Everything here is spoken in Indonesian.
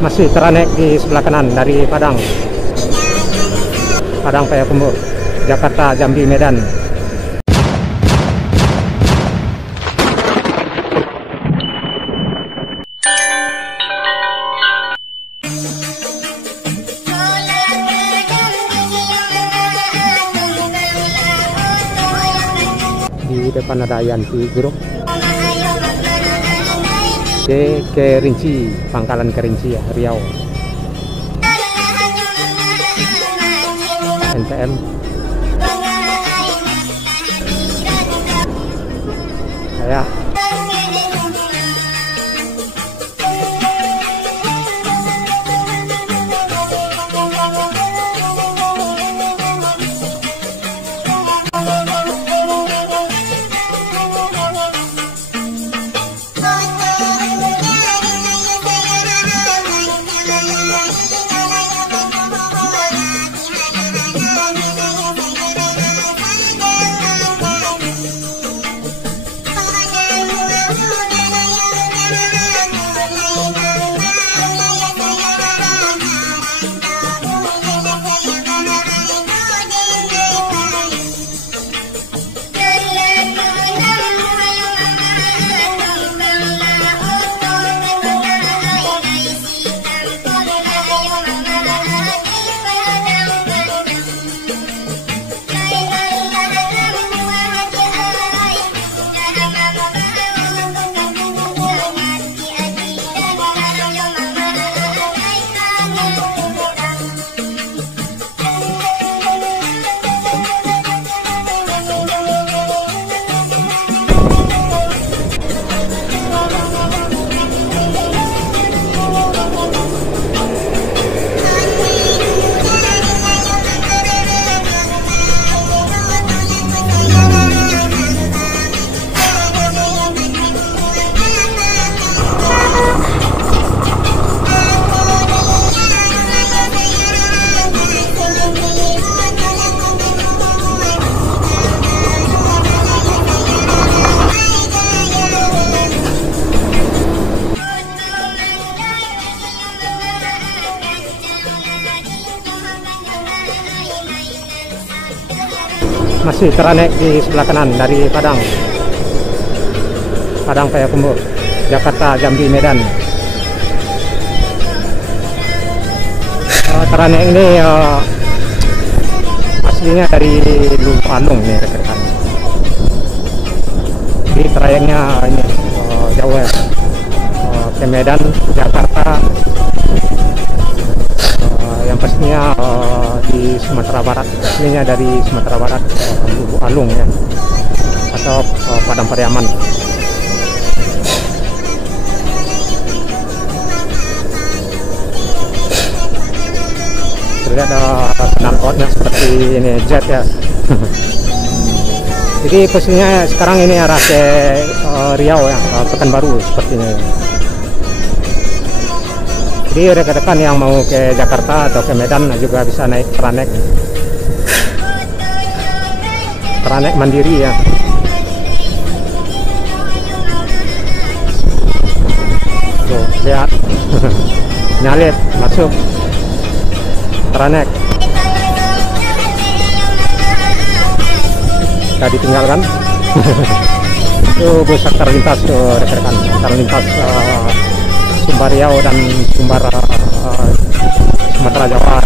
Masih Teranek di sebelah kanan dari Padang Payakumbuh, Jakarta, Jambi, Medan. Di depan ada Yanti Group. Ke Kerinci, Pangkalan Kerinci ya, Riau. NTM. Saya. Masih Teranek di sebelah kanan dari Padang Payakumbuh, Jakarta, Jambi, Medan. Teranek ini aslinya dari Lumpanung nih rekan-rekan. Jadi trayeknya ini jauh ya, ke Medan, Jakarta. Yang pastinya di Sumatera Barat, aslinya dari Sumatera Barat, Lubuk Alung ya, atau Padang Pariaman. Terlihat knalpotnya seperti ini jet ya. Jadi posisinya sekarang ini arah ke Riau ya, Pekanbaru sepertinya ya. Jadi rekan-rekan yang mau ke Jakarta atau ke Medan juga bisa naik Teranek mandiri ya. Tuh, lihat. Nyalip masuk Teranek. Kita ditinggalkan. Tuh bus terlintas tuh rekan-rekan, terlintas Sumbar Riau dan Sumbar Sumatera Jawa.